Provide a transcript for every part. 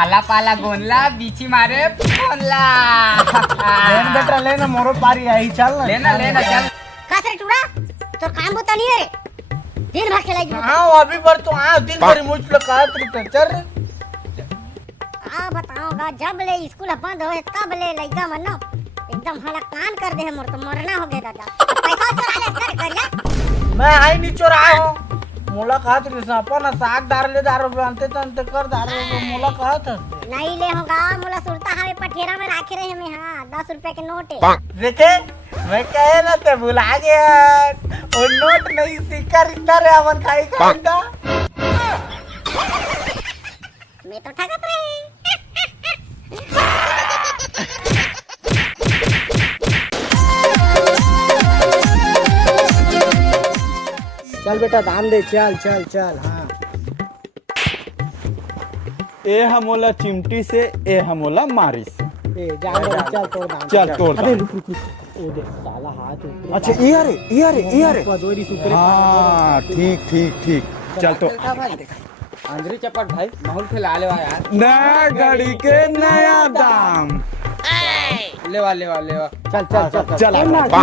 आला पाला गोनला बीची मारे बोनला। लेन बेटा लेना मोरो पारी आई चल ना लेना चल। कासरे टूरा तो काम होता नहीं है दिन भर खेलाई। हाँ अभी पर तो दिन भर मुझ पे कहा तू चल बताऊंगा जब ले स्कूल बंद होए तब ले लइका मन एकदम हलकान कर दे मोर तो मरना हो गया दादा। पैसा चोरा ले कर करिया मैं आई नहीं चोराया हूँ मुलाकात रिसा अपन साग दार ले दार बनते तंते कर दार मुलाकात नहीं ले होगा मुला सुरता हवे पठेरा में राखे रहे में। हां 10 रुपए के नोट है देखे मैं कहे ना ते भुला गया और नोट नहीं सिक्का रिश्ता रे अपन खाई खांदा मैं तो ठगत रही। चल बेटा दान दे चल चल चल। हाँ ए हमोला चिमटी से ए हमोला मारिस। ए चल तोड़ दान चल तोड़। अबे रुक ओ दे साला हाथ ऊपर। अच्छा ये रे पदोरी सुतरे। हाँ ठीक चल तो अंदरी चपट भाई माहौल फैला ले यार। नया गाड़ी के नया दाम। लेवा चल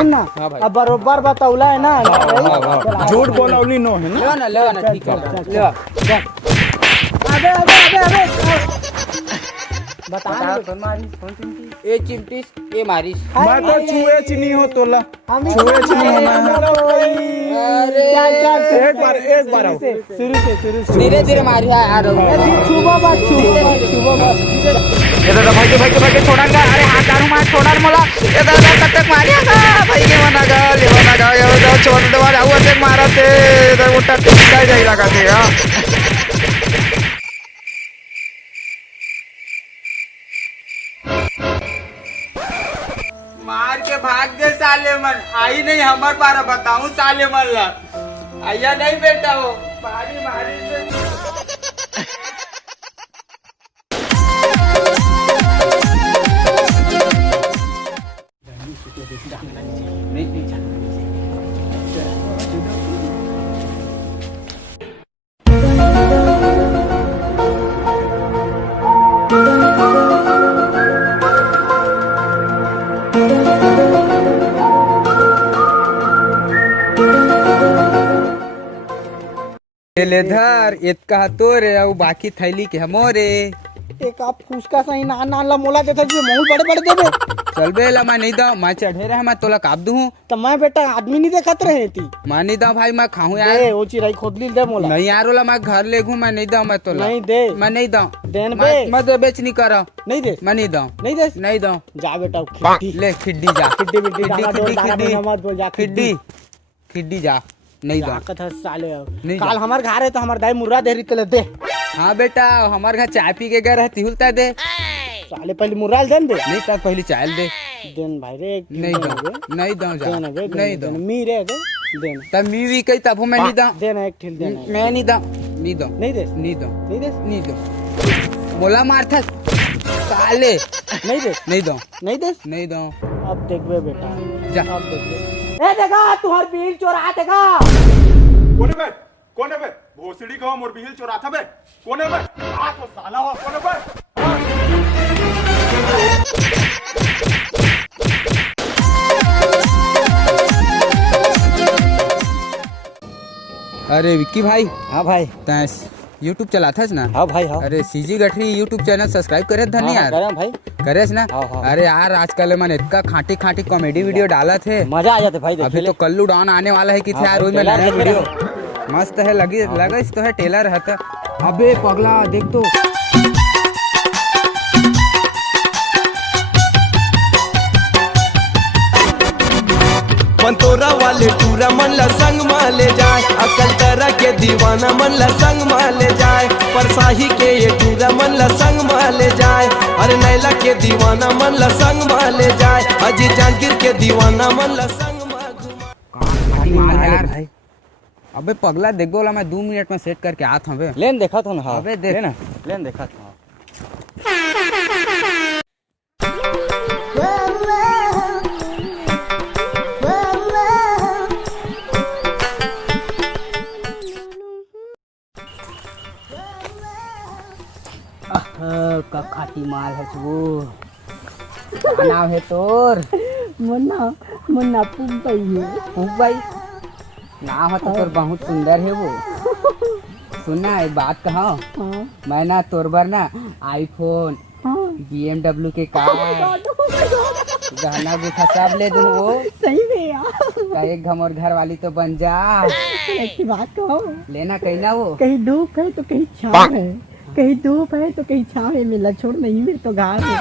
ना अब बरोबर बताउला है ना झूठ बोलौली नो है ना। लेवा ना ठीक है लेवा। अबे बता कौन चिमटी ए चिमटी ए मारिस। मैं तो छुए नहीं हो तोला छुए नहीं होना है। अरे एक बार आओ शुरू से धीरे मारी है यार। छुबा बात ये दादा भाई के छोड़ा का। अरे हाथ दारू मार छोड़ा मोला। ये दादा कटक मारिया का भाई के मना गा ये छोड़ दे वाला हुआ से मारा थे इधर उठा टिका जाई लगा दे। मार के भाग दे साले मन आई नहीं हमार बारा बताऊं साले मन ला आया नहीं बेटा वो मारी ले धर इतका तोरे और बाकी थैली के हमोरे। एक आप फुसका सही ना ला मोला देता जी मुंह बड़े देबे। चल बे ला मैं नहीं दा मैं चढ़े रहा मैं तोला काब दूं तो मैं बेटा आदमी नहीं देखत रहे थी। मैं नहीं दा भाई मैं खाऊं यार। दे ओ चिराई खोदली दे मोला। नहीं यार ओला मैं घर ले घूं मैं नहीं दा मैं तोला नहीं दे मैं नहीं दा देन बे मैं दे बेच नहीं करा नहीं दे मैं नहीं दा नहीं दे जा बेटा खिड्डी ले खिड्डी जा खिड्डी खिड्डी जा नहीं दो साले काल हमार घर है तो हमार दाई मुर्रा दे रही तले दे। हाँ बेटा हमारे घर चाय पी के गए रहती हुलता दे साले पहले मुर्रा देन दे नहीं तब पहले चाय दे देन भाई रे नहीं दो जा नहीं दो मी रे दे देन तब मी भी कई तब मैं नहीं दो देना एक ठिल देना मैं नहीं दो नहीं दो मोला मारथा साले नहीं दो अब देखबे बेटा जा अब देखबे। ए देखा तुहार बिल चोरा देखा कौन है बे भोसड़ी का मोर बिल चोरा था बे कौन है बे आ तो साला हो कौन है बे। अरे विक्की भाई। हाँ भाई तैस यूट्यूब चलाता है ना। हाँ भाई हाँ अरे सीजी गठरी यूट्यूब चैनल सब्सक्राइब करे धनी यार। हाँ भाई करेस ना। हाँ। अरे यार आजकल मैंने इतना खाटी कॉमेडी वीडियो डाला थे मजा आ जाते भाई। अभी तो कल्लू डाउन आने वाला है कि थे यार में नया वीडियो मस्त है लगा इस तो है टेलर रहता। अबे पगला देख तो पंतोरा वाले टूरा मन ला संग माले जाए अकलतरा के दीवाना मन ला संग माले जाए परसाही के ये टूरा मन ला संग माले जाए अरे नैला के दीवाना मन ला संग माले जाए अजी जागीर के दीवाना मन ला संग माल यार भाई। अबे पगला देख बोला मैं 2 मिनट में सेट करके आता हूँ। लेन देखा था ना। हाँ अबे देख ना लेन देखा था। की माल है वो। क्या नाम है तोर? मुन्ना मुन्ना पुब्बई है। पुब्बई नाम है तो तोर बहुत सुंदर है वो। सुनना एक बात कहा, हाँ मैं ना तोर बर ना आईफोन हाँ BMW के कार गहना गुठा सब ले दूँ वो। सही में यार। कहे घमोर घर वाली तो बन जा। एक ही बात कहो, लेना कहीं ना वो। कहीं धूप है तो कहीं छाव है, कहीं धूप है तो कहीं छाव है, मिला छोड़ नहीं मिल तो घाव है।